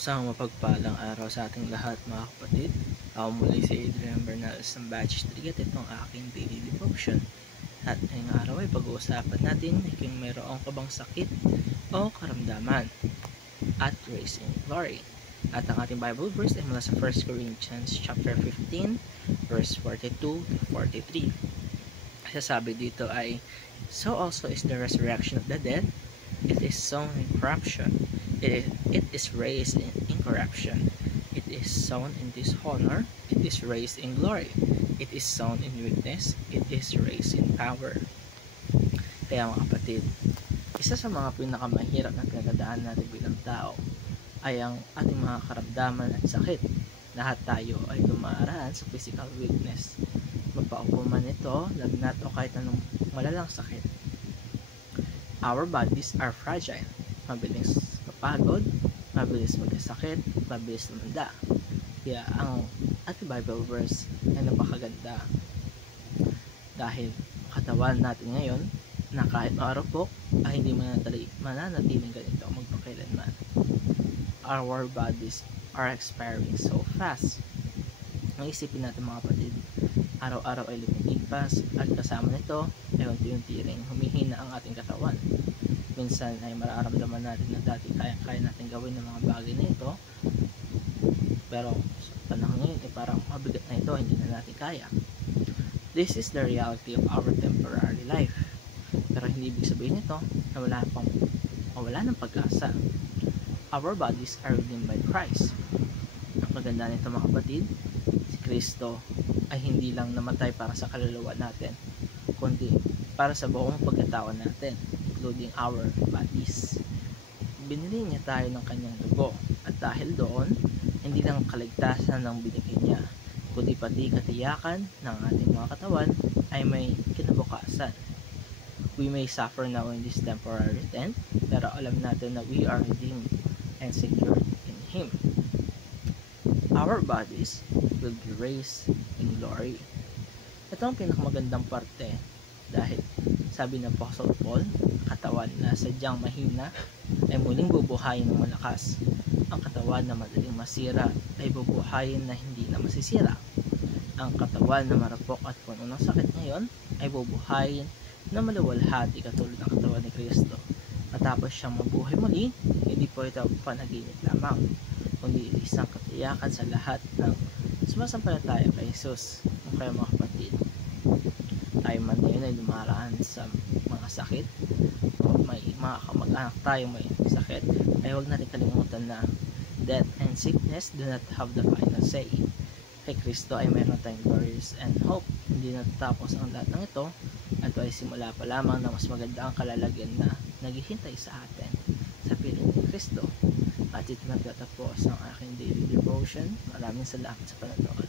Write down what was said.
Isang mapagpalang araw sa ating lahat, mga kapatid. Ako muli si Adrian Bernales ng Batch 3 at itong aking daily devotion. At ngayong araw ay pag-uusapan natin kung mayroong ka bang sakit o karamdaman at grace in glory. At ang ating Bible verse ay mula sa 1 Corinthians chapter 15 verse 42 to 43. Sasabi dito ay, "So also is the resurrection of the dead. It is sown in corruption. It is raised in incorruption. It is sown in dishonor. It is raised in glory. It is sown in weakness. It is raised in power." Kaya mga kapatid, isa sa mga pinakamahirap na pinagdadaan natin bilang tao ay ang ating mga karamdaman at sakit. Lahat tayo ay dumaraan sa physical weakness. Mapaupo man ito, lagnat o kahit anong malalang sakit. Our bodies are fragile. Mabilis kapagod, mabilis magkasakit, mabilis lumanda. Kaya ang ating Bible verse ay napakaganda. Dahil katawan natin ngayon na kahit maarupok ay hindi mananatiling ganito magpakailanman. Our bodies are expiring so fast. Isipin natin mga kapatid, araw-araw ay lumilipas at kasama nito ay unti-unti ring humihina ang ating katawan. Minsan ay mararamdaman natin na dati kaya natin gawin ng mga bagay na ito, pero sa panahon ngayon ay parang mabigat na ito, hindi na natin kaya. This is the reality of our temporary life. Pero hindi ibig sabihin nito na wala ng pag-asa. Our bodies are redeemed by Christ. Ang maganda nito mga kapatid, si Kristo ay hindi lang namatay para sa kaluluwa natin, kundi para sa buong pagkatao natin, including our bodies. Binili niya tayo ng kanyang dugo, at dahil doon, hindi lang kaligtasan ng binigay niya, kundi pati katiyakan ng ating mga katawan ay may kinabukasan. We may suffer now in this temporary tent, pero alam natin na we are redeemed and secured in Him. Our bodies will be raised in glory. Ito ang pinakamagandang parte, dahil sabi ng Apostle Paul, katawan na sadyang mahina ay muling bubuhayin ng malakas. Ang katawan na madaling masira ay bubuhayin na hindi na masisira. Ang katawan na marupok at puno ng sakit ngayon ay bubuhayin na maluwalhati katulad ng katawan ni Kristo. Matapos siyang mabuhay muli, hindi po ito panaginip lamang, kundi isang katiyakan sa lahat ng sumasampalataya kay Jesus. Kaya mga kapatid, tayo man ngayon ay dumaraan sa mga sakit, o may mga kamag-anak tayo may sakit, ay huwag natin kalimutan na death and sickness do not have the final say. Kay Kristo ay mayroon tayong glorious and hope. Hindi natatapos ang lahat ng ito, at ay simula pa lamang na mas maganda ang kalalagyan na naghihintay sa atin sa piling ni Kristo. At ito nagtatapos ang aking daily devotion. Maraming salamat sa panonood.